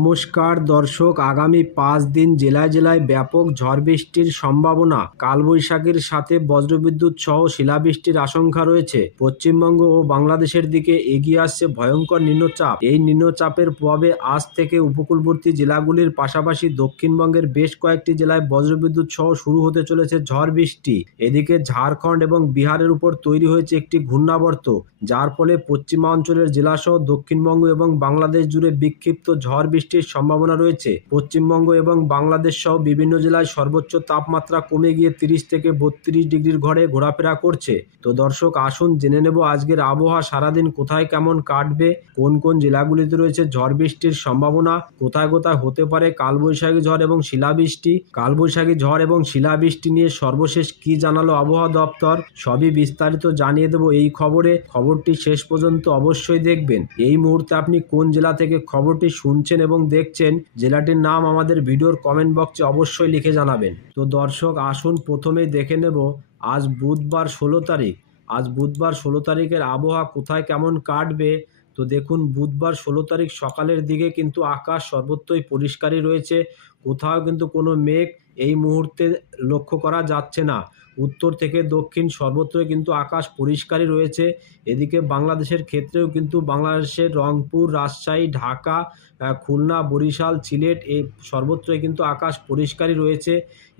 নমস্কার দর্শক, আগামী পাঁচ দিন জেলায় জেলায় ব্যাপক ঝড় বৃষ্টির সম্ভাবনা। কালবৈশাখীর সাথে বজ্রবিদ্যুৎ সহ শিলাবৃষ্টির আশঙ্কা রয়েছে। পশ্চিমবঙ্গ ও বাংলাদেশের দিকে এগিয়ে আসছে ভয়ঙ্কর নিম্নচাপ। এই নিম্নচাপের প্রভাবে আজ থেকে উপকূলবর্তী জেলাগুলির পাশাপাশি দক্ষিণবঙ্গের বেশ কয়েকটি জেলায় বজ্রবিদ্যুৎ সহ শুরু হতে চলেছে ঝড় বৃষ্টি। এদিকে ঝাড়খণ্ড এবং বিহারের উপর তৈরি হয়েছে একটি ঘূর্ণাবর্ত, যার ফলে পশ্চিমাঞ্চলের জেলাসহ দক্ষিণবঙ্গ এবং বাংলাদেশ জুড়ে বিক্ষিপ্ত ঝড় বৃষ্টির সম্ভাবনা রয়েছে। পশ্চিমবঙ্গ এবং বাংলাদেশ সহ বিভিন্ন জেলায় সর্বোচ্চ তাপমাত্রা কমে গিয়ে তিরিশ থেকে বত্রিশ ডিগ্রির ঘরে ঘোরাফেরা করছে। তো দর্শক, আসুন জেনে নেব আজকের আবহাওয়া সারাদিন কোথায় কেমন কাটবে, কোন কোন জেলাগুলিতে রয়েছে ঝড় বৃষ্টির সম্ভাবনা, কোথায় কোথায় হতে পারে কালবৈশাখী ঝড় এবং শিলাবৃষ্টি, কালবৈশাখী ঝড় এবং শিলাবৃষ্টি নিয়ে সর্বশেষ কি জানালো আবহাওয়া দপ্তর, সবই বিস্তারিত জানিয়ে দেব এই খবরে। খবরটি শেষ পর্যন্ত অবশ্যই দেখবেন। এই মুহূর্তে আপনি কোন জেলা থেকে খবরটি শুনছেন এবং দেখছেন, জেলাটির নাম আমাদের ভিডিওর কমেন্ট বক্সে অবশ্যই লিখে জানাবেন। তো দর্শক, আসুন প্রথমেই দেখে নেব, আজ বুধবার ষোলো তারিখ। আজ বুধবার ষোলো তারিখের আবহাওয়া কোথায়, কেমন কাটবে? তো দেখুন, বুধবার ষোলো তারিখ সকালের দিকে কিন্তু আকাশ সর্বত্রই পরিষ্কারই রয়েছে। কোথাও কিন্তু কোনো মেঘ এই মুহূর্তে লক্ষ্য করা যাচ্ছে না। উত্তর থেকে দক্ষিণ সর্বত্রই কিন্তু আকাশ পরিষ্কারই রয়েছে। এদিকে বাংলাদেশের ক্ষেত্রেও কিন্তু বাংলাদেশের রংপুর, রাজশাহী, ঢাকা খুলনা, বরিশাল, সিলেট এই সর্বত্রই কিন্তু আকাশ পরিষ্কারই রয়েছে।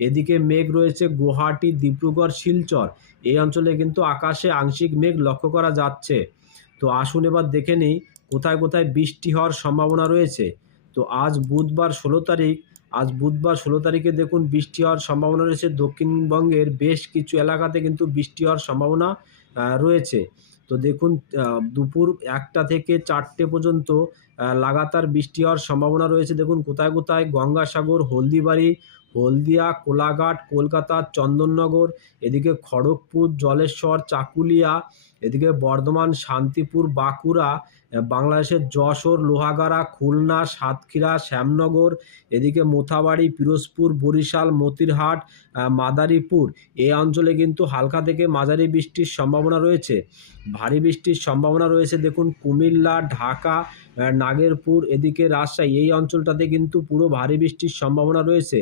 এদিকে মেঘ রয়েছে গুয়াহাটি, ডিব্রুগড়, শিলচর। এই অঞ্চলে কিন্তু আকাশে আংশিক মেঘ লক্ষ্য করা যাচ্ছে। তো আসুন এবার দেখে নিই, কোথায় কোথায় বৃষ্টি হওয়ার সম্ভাবনা রয়েছে। তো আজ বুধবার ষোলো তারিখ আজ বুধবার ষোলো তারিখে দেখুন বৃষ্টি হওয়ার সম্ভাবনা রয়েছে। দক্ষিণবঙ্গের বেশ কিছু এলাকাতে কিন্তু বৃষ্টি হওয়ার সম্ভাবনা রয়েছে। তো দেখুন দুপুর একটা থেকে চারটে পর্যন্ত লাগাতার বৃষ্টি হওয়ার সম্ভাবনা রয়েছে। দেখুন, কোথায় কোথায়? গঙ্গাসাগর, হলদিবাড়ি, হলদিয়া, কোলাঘাট, কলকাতা, চন্দননগর, এদিকে খড়গপুর, জলেশ্বর, চাকুলিয়া, এদিকে বর্ধমান, শান্তিপুর, বাঁকুড়া বাংলাদেশের যশোর, লোহাগাড়া, খুলনা, সাতক্ষীরা, শ্যামনগর, এদিকে মোথাবাড়ি, পিরোজপুর, বরিশাল, মতিরহাট মাদারীপুর। এই অঞ্চলে কিন্তু হালকা থেকে মাঝারি বৃষ্টির সম্ভাবনা রয়েছে। ভারী বৃষ্টির সম্ভাবনা রয়েছে, দেখুন, কুমিল্লা, ঢাকা নাগেরপুর, এদিকে রাজশাহী। এই অঞ্চলটাতে কিন্তু পুরো ভারী বৃষ্টির সম্ভাবনা রয়েছে।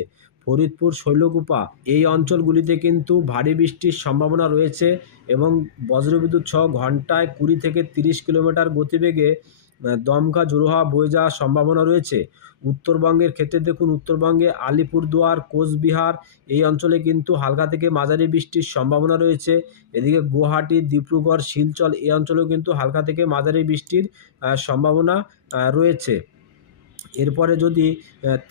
ফরিদপুর শৈলকুপা। এই অঞ্চলগুলিতে কিন্তু ভারী বৃষ্টির সম্ভাবনা রয়েছে এবং বজ্রবিদ্যুৎ সহ ঘন্টায় কুড়ি থেকে তিরিশ কিলোমিটার গতিবেগে দমকা, জোরোহা, বয়ে যাওয়ার সম্ভাবনা রয়েছে। উত্তরবঙ্গের ক্ষেত্রে দেখুন, উত্তরবঙ্গে আলিপুরদুয়ার, কোচবিহার, এই অঞ্চলে কিন্তু হালকা থেকে মাঝারি বৃষ্টির সম্ভাবনা রয়েছে। এদিকে গুয়াহাটি, ডিব্রুগড়, শিলচর, এই অঞ্চলেও কিন্তু হালকা থেকে মাঝারি বৃষ্টির সম্ভাবনা রয়েছে। এরপরে যদি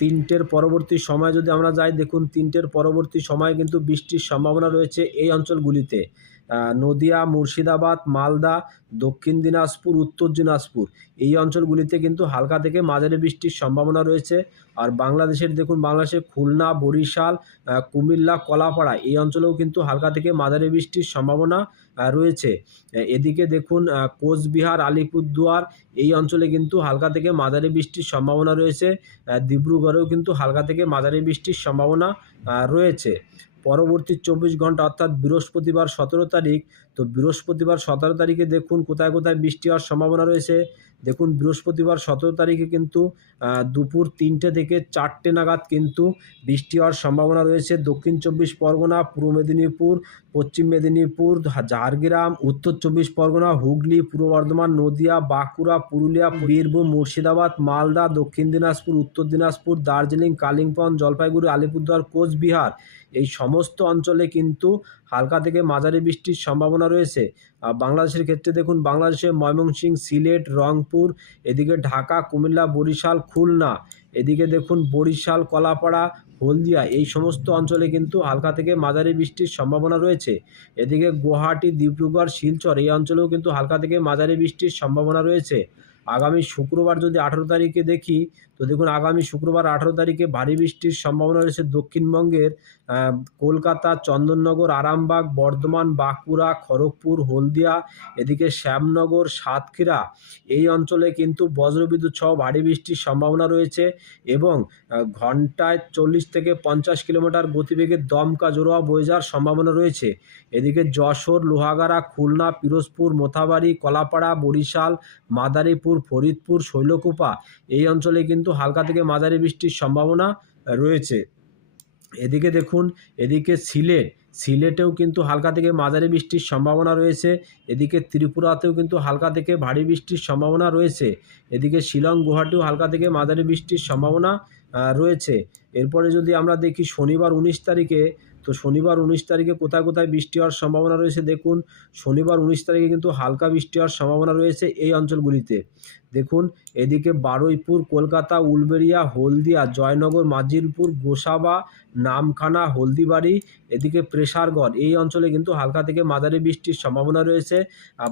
তিনটের পরবর্তী সময় যদি আমরা যাই, দেখুন তিনটের পরবর্তী সময় কিন্তু বৃষ্টির সম্ভাবনা রয়েছে এই অঞ্চলগুলিতে। নদিয়া, মুর্শিদাবাদ, মালদা, দক্ষিণ দিনাজপুর, উত্তর দিনাজপুর এই অঞ্চলগুলিতে কিন্তু হালকা থেকে মাঝারি বৃষ্টির সম্ভাবনা রয়েছে। আর বাংলাদেশের, দেখুন বাংলাদেশের খুলনা, বরিশাল কুমিল্লা, কলাপাড়া এই অঞ্চলেও কিন্তু হালকা থেকে মাঝারি বৃষ্টির সম্ভাবনা। রয়েছে। এদিকে দেখুন কোচবিহার, আলিপুরদুয়ার, এই অঞ্চলে কিন্তু হালকা থেকে মাঝারি বৃষ্টির সম্ভাবনা রয়েছে। ডিব্রুগড়েও কিন্তু হালকা থেকে মাঝারি বৃষ্টির সম্ভাবনা রয়েছে। পরবর্তী চব্বিশ ঘণ্টা, অর্থাৎ বৃহস্পতিবার সতেরো তারিখ, তো বৃহস্পতিবার সতেরো তারিখে দেখুন কোথায় কোথায় বৃষ্টি হওয়ার সম্ভাবনা রয়েছে। দেখুন, বৃহস্পতিবার সতেরো তারিখে কিন্তু দুপুর তিনটে থেকে চারটে নাগাদ কিন্তু বৃষ্টি হওয়ার সম্ভাবনা রয়েছে। দক্ষিণ চব্বিশ পরগনা, পূর্ব মেদিনীপুর, পশ্চিম মেদিনীপুর, ঝাড়গ্রাম, উত্তর চব্বিশ পরগনা, হুগলি, পূর্ব বর্ধমান, নদিয়া, বাঁকুড়া, পুরুলিয়া, বীরভূম, মুর্শিদাবাদ, মালদা, দক্ষিণ দিনাজপুর, উত্তর দিনাজপুর, দার্জিলিং, কালিম্পং, জলপাইগুড়ি, আলিপুরদুয়ার, কোচবিহার। এই সমস্ত অঞ্চলে কিন্তু হালকা থেকে মাঝারি বৃষ্টির সম্ভাবনা রয়েছে। বাংলাদেশের ক্ষেত্রে দেখুন বাংলাদেশে ময়মনসিংহ, সিলেট, রংপুর, এদিকে ঢাকা, কুমিল্লা, বরিশাল, খুলনা, এদিকে দেখুন বরিশাল, কলাপাড়া, হলদিয়া, এই সমস্ত অঞ্চলে কিন্তু হালকা থেকে মাঝারি বৃষ্টির সম্ভাবনা রয়েছে। এদিকে গুয়াহাটি, ডিব্রুগড়, শিলচর, এই অঞ্চলেও কিন্তু হালকা থেকে মাঝারি বৃষ্টির সম্ভাবনা রয়েছে। আগামী শুক্রবার যদি আঠেরো তারিখে দেখি, তো দেখুন আগামী শুক্রবার আঠেরো তারিখে ভারী বৃষ্টির সম্ভাবনা রয়েছে দক্ষিণবঙ্গের কলকাতা, চন্দননগর, আরামবাগ, বর্ধমান, বাঁকুড়া, খড়গপুর, হলদিয়া, এদিকে শ্যামনগর, সাতক্ষীরা, এই অঞ্চলে কিন্তু বজ্রবিদ্যুৎ সহ ভারী বৃষ্টির সম্ভাবনা রয়েছে এবং ঘন্টায় চল্লিশ থেকে পঞ্চাশ কিলোমিটার গতিবেগে দমকা জোরোয়া বয়ে যাওয়ার সম্ভাবনা রয়েছে। এদিকে যশোর, লোহাগাড়া, খুলনা, পিরোজপুর, মোথাবাড়ি, কলাপাড়া, বরিশাল, মাদারীপুর ফরিদপুর শৈলকুপা। এই অঞ্চলে কিন্তু হালকা থেকে মাঝারি বৃষ্টির সম্ভাবনা রয়েছে। এদিকে দেখুন, এদিকে সিলেট, সিলেটেও কিন্তু হালকা থেকে মাঝারি বৃষ্টির সম্ভাবনা রয়েছে। এদিকে ত্রিপুরাতেও কিন্তু হালকা থেকে ভারী বৃষ্টির সম্ভাবনা রয়েছে। এদিকে শিলং, গুয়াহাটিও হালকা থেকে মাঝারি বৃষ্টির সম্ভাবনা রয়েছে। এরপরে যদি আমরা দেখি শনিবার উনিশ তারিখে তো শনিবার উনিশ তারিখে কোথায় কোথায় বৃষ্টি হওয়ার সম্ভাবনা রয়েছে দেখুন, শনিবার উনিশ তারিখে কিন্তু হালকা বৃষ্টি হওয়ার সম্ভাবনা রয়েছে এই অঞ্চলগুলিতে। দেখুন, এদিকে বারুইপুর, কলকাতা, উলবেড়িয়া, হলদিয়া, জয়নগর মাজিরপুর গোসাবা, নামখানা, হলদিবাড়ি, এদিকে প্রেসারগড় এই অঞ্চলে কিন্তু হালকা থেকে মাঝারি বৃষ্টির সম্ভাবনা রয়েছে।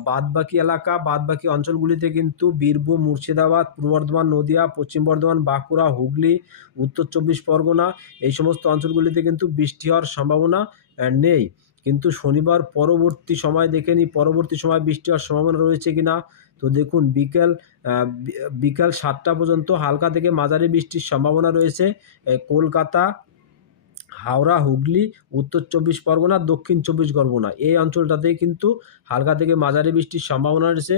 বাদবাকি এলাকা, বাদবাকি অঞ্চলগুলিতে কিন্তু বীরভূম, মুর্শিদাবাদ, পূর্ব বর্ধমান, নদিয়া, পশ্চিম বর্ধমান, বাঁকুড়া, হুগলি, উত্তর চব্বিশ পরগনা, এই সমস্ত অঞ্চলগুলিতে কিন্তু বৃষ্টি হওয়ার সম্ভাবনা নেই। কিন্তু শনিবার পরবর্তী সময় দেখে নিই, পরবর্তী সময় বৃষ্টি হওয়ার সম্ভাবনা রয়েছে কি না তো দেখুন, বিকেল বিকাল সাতটা পর্যন্ত হালকা থেকে মাঝারি বৃষ্টির সম্ভাবনা রয়েছে। কলকাতা, হাওড়া, হুগলি, উত্তর চব্বিশ পরগনা, দক্ষিণ চব্বিশ পরগনা। এই অঞ্চলটাতেই কিন্তু হালকা থেকে মাঝারি বৃষ্টির সম্ভাবনা রয়েছে।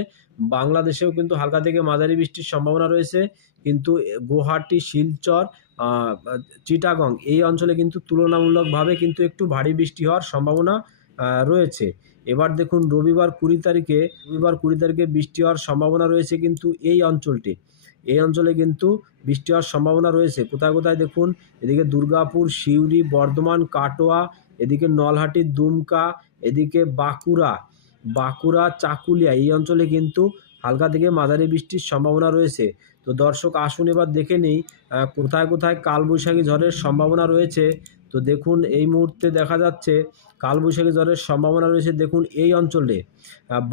বাংলাদেশেও কিন্তু হালকা থেকে মাঝারি বৃষ্টির সম্ভাবনা রয়েছে। কিন্তু গুয়াহাটি, শিলচর চিটাগং, এই অঞ্চলে কিন্তু তুলনামূলকভাবে কিন্তু একটু ভারী বৃষ্টি হওয়ার সম্ভাবনা রয়েছে। এবার দেখুন রবিবার কুড়ি তারিখে, রবিবার কুড়ি তারিখে বৃষ্টি হওয়ার সম্ভাবনা রয়েছে কিন্তু এই অঞ্চলটি। এই অঞ্চলে কিন্তু বৃষ্টি হওয়ার সম্ভাবনা রয়েছে। কোথায় কোথায় দেখুন, এদিকে দুর্গাপুর, সিউড়ি, বর্ধমান, কাটোয়া, এদিকে নলহাটি, দুমকা, এদিকে বাঁকুড়া বাঁকুড়া, চাকুলিয়া এই অঞ্চলে কিন্তু হালকা থেকে মাঝারি বৃষ্টির সম্ভাবনা রয়েছে। তো দর্শক আসুন এবার দেখে নেই কোথায় কোথায় কালবৈশাখী ঝড়ের সম্ভাবনা রয়েছে। তো দেখুন এই মুহূর্তে দেখা যাচ্ছে কালবৈশাখী ঝড়ের সম্ভাবনা রয়েছে। দেখুন, এই অঞ্চলে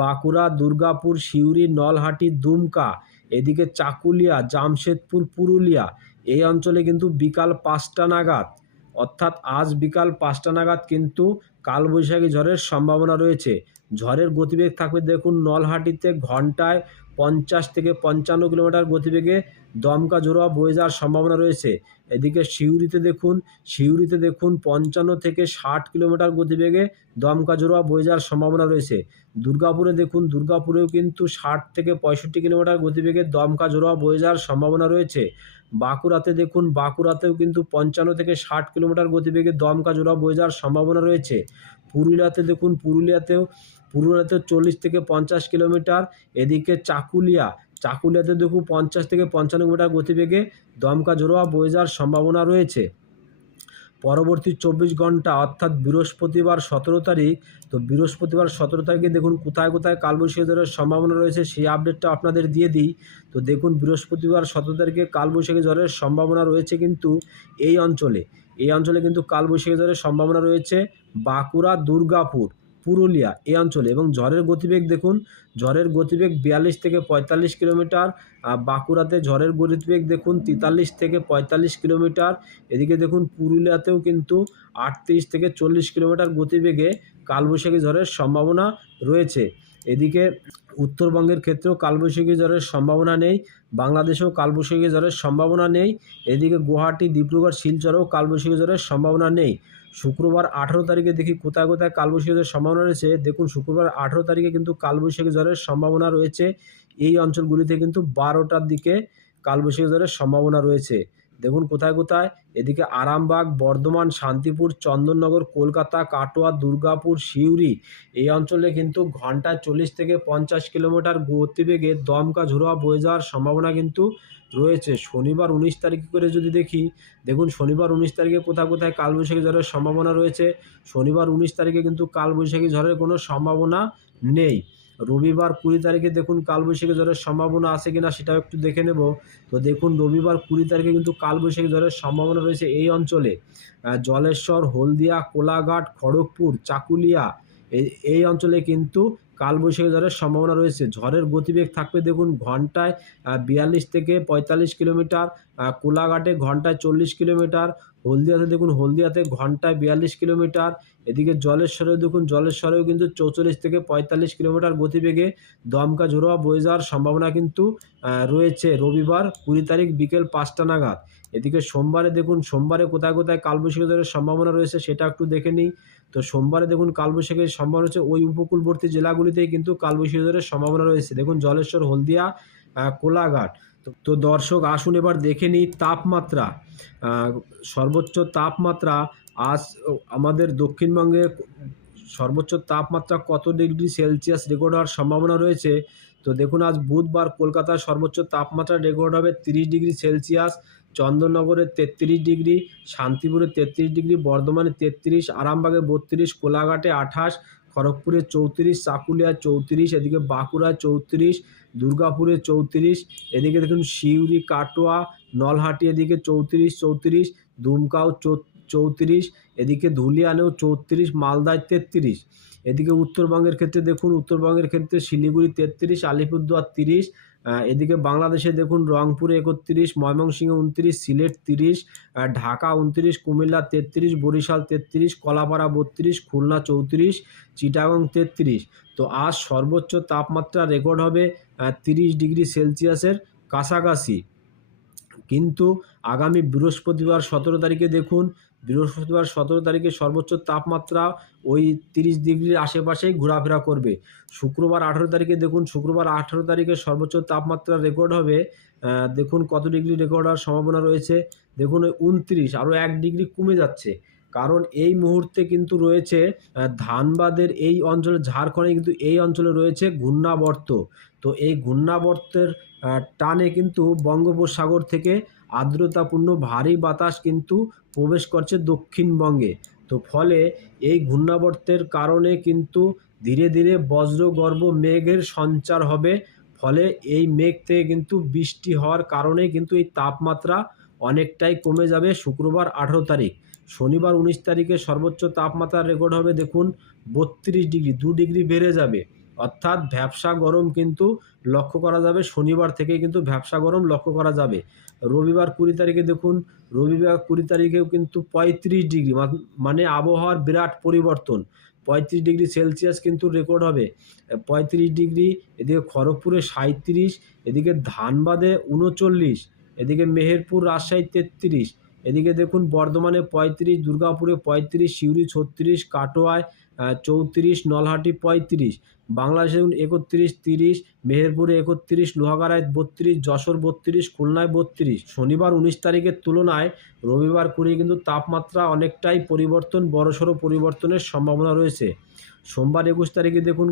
বাঁকুড়া, দুর্গাপুর, সিউড়ি, নলহাটি, দুমকা, এদিকে চাকুলিয়া, জামশেদপুর, পুরুলিয়া, এই অঞ্চলে কিন্তু বিকাল পাঁচটা নাগাদ, অর্থাৎ আজ বিকাল পাঁচটা নাগাদ কিন্তু কালবৈশাখী ঝড়ের সম্ভাবনা রয়েছে। ঝড়ের গতিবেগ থাকবে, দেখুন, নলহাটিতে ঘন্টায় পঞ্চাশ থেকে পঞ্চান্ন কিলোমিটার গতিবেগে দমকা জোড়া বয়ে যাওয়ার সম্ভাবনা রয়েছে। এদিকে সিউড়িতে দেখুন সিউড়িতে দেখুন পঞ্চান্ন থেকে ষাট কিলোমিটার গতিবেগে দমকা জোড়া বয়ে যাওয়ার সম্ভাবনা রয়েছে। দুর্গাপুরে দেখুন, দুর্গাপুরেও কিন্তু ষাট থেকে পঁয়ষট্টি কিলোমিটার গতিবেগে দমকা জোড়া বয়ে যাওয়ার সম্ভাবনা রয়েছে। বাঁকুড়াতে দেখুন, বাঁকুড়াতেও কিন্তু পঞ্চান্ন থেকে ষাট কিলোমিটার গতিবেগে দমকা জোড়া বয়ে যাওয়ার সম্ভাবনা রয়েছে। পুরুলিয়াতে দেখুন, পুরুলিয়াতেও পুরুলিয়াতে চল্লিশ থেকে পঞ্চাশ কিলোমিটার, এদিকে চাকুলিয়া চাকুলিয়াতে দেখুন পঞ্চাশ থেকে পঞ্চান্ন কিলোমিটার গতিবেগে দমকা জোড়া বয়ে যাওয়ার সম্ভাবনা রয়েছে। পরবর্তী চব্বিশ ঘণ্টা, অর্থাৎ বৃহস্পতিবার সতেরো তারিখ, তো বৃহস্পতিবার সতেরো তারিখে দেখুন কোথায় কোথায় কালবৈশাখী ঝড়ের সম্ভাবনা রয়েছে সেই আপডেটটা আপনাদের দিয়ে দিই। তো দেখুন বৃহস্পতিবার সতেরো তারিখে কালবৈশাখী ঝড়ের সম্ভাবনা রয়েছে কিন্তু এই অঞ্চলে। এই অঞ্চলে কিন্তু কালবৈশাখী ঝড়ের সম্ভাবনা রয়েছে বাঁকুড়া, দুর্গাপুর। পুরুলিয়া এই অঞ্চলে। এবং ঝড়ের গতিবেগ দেখুন, ঝড়ের গতিবেগ বিয়াল্লিশ থেকে পঁয়তাল্লিশ কিলোমিটার, আর বাঁকুড়াতে ঝড়ের গতিবেগ দেখুন, তেতাল্লিশ থেকে পঁয়তাল্লিশ কিলোমিটার। এদিকে দেখুন, পুরুলিয়াতেও কিন্তু আটত্রিশ থেকে চল্লিশ কিলোমিটার গতিবেগে কালবৈশাখী ঝড়ের সম্ভাবনা রয়েছে। এদিকে উত্তরবঙ্গের ক্ষেত্রেও কালবৈশাখী ঝড়ের সম্ভাবনা নেই, বাংলাদেশেও কালবৈশাখী ঝড়ের সম্ভাবনা নেই। এদিকে গুয়াহাটি, ডিব্রুগড়, শিলচরেও কালবৈশাখী ঝড়ের সম্ভাবনা নেই। শুক্রবার আঠারো তারিখে দেখি কোথায় কোথায় কালবৈশাখী ঝড়ের সম্ভাবনা রয়েছে। দেখুন, শুক্রবার আঠারো তারিখে কিন্তু কালবৈশাখী জ্বরের সম্ভাবনা রয়েছে। এই অঞ্চলগুলিতে কিন্তু বারোটার দিকে কালবৈশাখী জ্বরের সম্ভাবনা রয়েছে। দেখুন কোথায় কোথায়। এদিকে আরামবাগ, বর্ধমান, শান্তিপুর, চন্দননগর, কলকাতা, কাটোয়া, দুর্গাপুর, সিউড়ি। এই অঞ্চলে কিন্তু ঘন্টায় চল্লিশ থেকে পঞ্চাশ কিলোমিটার গতিবেগে দমকা ঝোড়োয়া বয়ে যাওয়ার সম্ভাবনা কিন্তু রয়েছে। শনিবার উনিশ তারিখ করে যদি দেখি, দেখুন শনিবার উনিশ তারিখে কোথায় কোথায় কালবৈশাখী ঝড়ের সম্ভাবনা রয়েছে। শনিবার উনিশ তারিখে কিন্তু কালবৈশাখী ঝড়ের কোনো সম্ভাবনা নেই। রবিবার কুড়ি তারিখে দেখুন কালবৈশাখী জ্বরের সম্ভাবনা আছে কিনা সেটাও একটু দেখে নেব। তো দেখুন রবিবার কুড়ি তারিখে কিন্তু কালবৈশাখী জ্বরের সম্ভাবনা রয়েছে এই অঞ্চলে। জলেশ্বর, হলদিয়া, কোলাঘাট, খড়গপুর, চাকুলিয়া এই অঞ্চলে কিন্তু কালবৈশাখী ঝড়ের সম্ভাবনা রয়েছে। ঝড়ের গতিবেগ থাকবে দেখুন ঘন্টায় বিয়াল্লিশ থেকে পঁয়তাল্লিশ কিলোমিটার কোলাঘাটে ঘন্টায় চল্লিশ কিলোমিটার, হলদিয়াতে দেখুন হলদিয়াতে ঘন্টায় বিয়াল্লিশ কিলোমিটার, এদিকে জলেশ্বরেও দেখুন জলেশ্বরেও কিন্তু চৌচল্লিশ থেকে পঁয়তাল্লিশ কিলোমিটার গতিবেগে দমকা ঝোড়োয়া বয়ে যাওয়ার সম্ভাবনা কিন্তু রয়েছে। রবিবার কুড়ি তারিখ বিকেল পাঁচটা নাগাদ। এদিকে সোমবারে দেখুন, সোমবারে কোথায় কোথায় কালবৈশাখী সম্ভাবনা রয়েছে সেটা একটু দেখে নিই। তো সোমবারে দেখুন, কালবৈশাখীর সম্ভাবনা হচ্ছে ওই উপকূলবর্তী জেলাগুলিতেই কিন্তু কালবৈশাখী ঝড়ের সম্ভাবনা রয়েছে। দেখুন, জলেশ্বর, হলদিয়া কোলাঘাট। তো দর্শক, আসুন এবার দেখে নিই তাপমাত্রা। সর্বোচ্চ তাপমাত্রা আজ আমাদের দক্ষিণবঙ্গে সর্বোচ্চ তাপমাত্রা কত ডিগ্রি সেলসিয়াস রেকর্ড হওয়ার সম্ভাবনা রয়েছে? তো দেখুন, আজ বুধবার কলকাতার সর্বোচ্চ তাপমাত্রা রেকর্ড হবে তিরিশ ডিগ্রি সেলসিয়াস। চন্দননগরে তেত্রিশ ডিগ্রি শান্তিপুরে তেত্রিশ ডিগ্রি বর্ধমানে তেত্রিশ আরামবাগে বত্রিশ, কোলাঘাটে আঠাশ খড়গপুরে চৌত্রিশ চাকুলিয়া চৌত্রিশ, এদিকে বাঁকুড়া চৌত্রিশ দুর্গাপুরে চৌত্রিশ, এদিকে দেখুন সিউড়ি, কাটোয়া, নলহাটি এদিকে চৌত্রিশ চৌত্রিশ, দুমকাও চৌত্রিশ, এদিকে ধুলিয়ানেও চৌত্রিশ, মালদায় তেত্রিশ। এদিকে উত্তরবঙ্গের ক্ষেত্রে দেখুন, উত্তরবঙ্গের ক্ষেত্রে শিলিগুড়ি তেত্রিশ, আলিপুরদুয়ার তিরিশ এদিকে বাংলাদেশে দেখুন রংপুরে একত্রিশ, ময়মনসিংহ উনত্রিশ, সিলেট তিরিশ ঢাকা উনত্রিশ, কুমিল্লা তেত্রিশ, বরিশাল তেত্রিশ, কলাপাড়া বত্রিশ, খুলনা চৌত্রিশ, চিটাগং তেত্রিশ। তো আজ সর্বোচ্চ তাপমাত্রা রেকর্ড হবে তিরিশ ডিগ্রি সেলসিয়াসের কাছাকাছি। কিন্তু আগামী বৃহস্পতিবার সতেরো তারিখে দেখুন বৃহস্পতিবার সতেরো তারিখে সর্বোচ্চ তাপমাত্রা ওই তিরিশ ডিগ্রির আশেপাশেই ঘোরাফেরা করবে। শুক্রবার আঠেরো তারিখে দেখুন, শুক্রবার আঠেরো তারিখে সর্বোচ্চ তাপমাত্রা রেকর্ড হবে। দেখুন কত ডিগ্রি রেকর্ড হওয়ার সম্ভাবনা রয়েছে। দেখুন ওই উনত্রিশ, আরও এক ডিগ্রি কমে যাচ্ছে। কারণ এই মুহূর্তে কিন্তু রয়েছে ধানবাদের এই অঞ্চলে, ঝাড়খণ্ডে কিন্তু এই অঞ্চলে রয়েছে ঘূর্ণাবর্ত। তো এই ঘূর্ণাবর্তের টানে কিন্তু বঙ্গোপসাগর থেকে আর্দ্রতাপূর্ণ ভারী বাতাস কিন্তু প্রবেশ করছে দক্ষিণবঙ্গে। তো ফলে এই ঘূর্ণাবর্তের কারণে কিন্তু ধীরে ধীরে বজ্রগর্ভ মেঘের সঞ্চার হবে। ফলে এই মেঘ থেকে কিন্তু বৃষ্টি হওয়ার কারণে কিন্তু এই তাপমাত্রা অনেকটাই কমে যাবে শুক্রবার আঠেরো তারিখ। শনিবার উনিশ তারিখে সর্বোচ্চ তাপমাত্রা রেকর্ড হবে দেখুন বত্রিশ ডিগ্রি, দু ডিগ্রি বেড়ে যাবে। অর্থাৎ ভ্যাবসা গরম কিন্তু লক্ষ্য করা যাবে। শনিবার থেকে কিন্তু ভ্যাবসা গরম লক্ষ্য করা যাবে। রবিবার কুড়ি তারিখে দেখুন, রবিবার কুড়ি তারিখেও কিন্তু পঁয়ত্রিশ ডিগ্রি মানে আবহাওয়ার বিরাট পরিবর্তন। পঁয়ত্রিশ ডিগ্রি সেলসিয়াস কিন্তু রেকর্ড হবে। পঁয়ত্রিশ ডিগ্রি, এদিকে খড়গপুরে সাঁত্রিশ এদিকে ধানবাদে উনচল্লিশ, এদিকে মেহেরপুর, রাজশাহী তেত্রিশ, এদিকে দেখুন বর্ধমানে পঁয়ত্রিশ, দুর্গাপুরে পঁয়ত্রিশ, সিউড়ি ছত্রিশ, কাটোয়ায় চৌত্রিশ, নলহাটি পঁয়ত্রিশ, বাংলাদেশে একত্রিশ, তিরিশ, মেহেরপুরে একত্রিশ, লোহাগাড়ায় বত্রিশ, যশোর বত্রিশ, খুলনায় বত্রিশ। শনিবার উনিশ তারিখের তুলনায় রবিবার কুড়ি কিন্তু তাপমাত্রা অনেকটাই পরিবর্তন, বড়সড় পরিবর্তনের সম্ভাবনা রয়েছে। সোমবার একুশ তারিখে দেখুন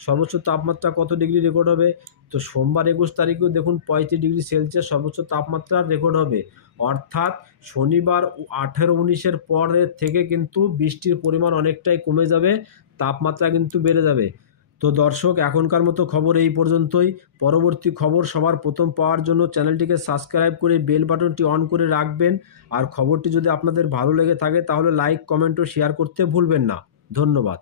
সর্বোচ্চ তাপমাত্রা কত ডিগ্রি রেকর্ড হবে? তো সোমবার একুশ তারিখেও দেখুন পঁয়ত্রিশ ডিগ্রি সেলসিয়াস সর্বোচ্চ তাপমাত্রা রেকর্ড হবে। অর্থাৎ শনিবার আঠেরো উনিশের পরের থেকে কিন্তু বৃষ্টির পরিমাণ অনেকটাই কমে যাবে, তাপমাত্রা কিন্তু বেড়ে যাবে। তো দর্শক, এখনকার মতো খবর এই পর্যন্তই। পরবর্তী খবর সবার প্রথম পাওয়ার জন্য চ্যানেলটিকে সাবস্ক্রাইব করে বেল বাটনটি অন করে রাখবেন। আর খবরটি যদি আপনাদের ভালো লেগে থাকে, তাহলে লাইক, কমেন্ট ও শেয়ার করতে ভুলবেন না। ধন্যবাদ।